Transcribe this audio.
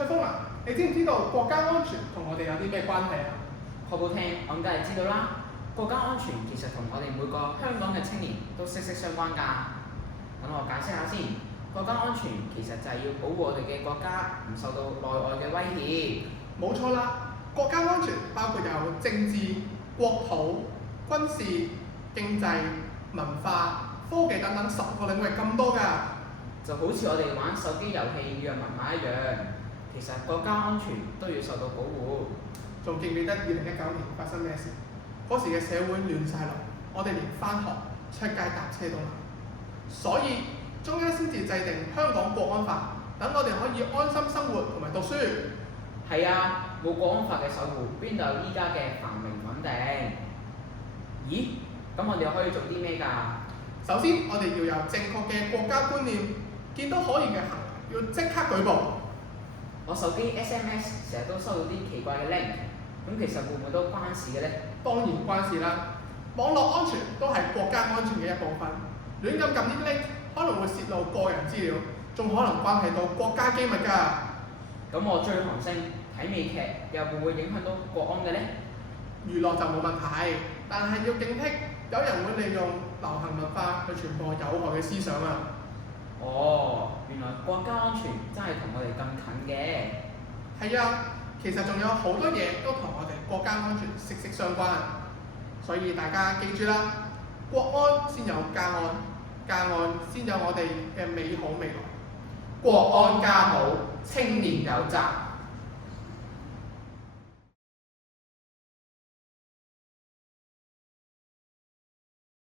翠峰啊，你知唔知道國家安全同我哋有啲咩關係啊？確報聽，我梗係知道啦。國家安全其實同我哋每個香港嘅青年都息息相關㗎。等我解釋下先，國家安全其實就係要保護我哋嘅國家唔受到內外嘅威脅。冇錯啦，國家安全包括有政治、國土、軍事、經濟、文化、科技等等10個領域咁多㗎。就好似我哋玩手機遊戲要密碼一樣，其實國家安全都要受到保護。仲記唔記得2019年發生咩事？嗰時嘅社會亂晒龍，我哋連返學、出街搭車都難。所以中央先至制定香港國安法，等我哋可以安心生活同埋讀書。係啊，冇國安法嘅守護，邊度有依家嘅繁榮穩定？咦？咁我哋可以做啲咩㗎？首先，我哋要有正確嘅國家觀念，見到可疑嘅行為要即刻舉報。我手機 SMS 成日都收到啲奇怪嘅 link，咁其實會唔會都關事嘅呢？當然關事啦，網絡安全都係國家安全嘅一部分。亂咁撳啲 link 可能會泄露個人資料，仲可能關係到國家機密㗎。咁我追韓星睇美劇又會唔會影響到國安嘅呢？娛樂就冇問題，但係要警惕，有人會利用流行文化去傳播有害嘅思想啊！哦，原來國家安全真係同我哋咁近嘅。係啊，其實仲有好多嘢都同我哋國家安全息息相關，所以大家記住啦，國安先有家安，家安先有我哋嘅美好未來。國安家好，青年有責。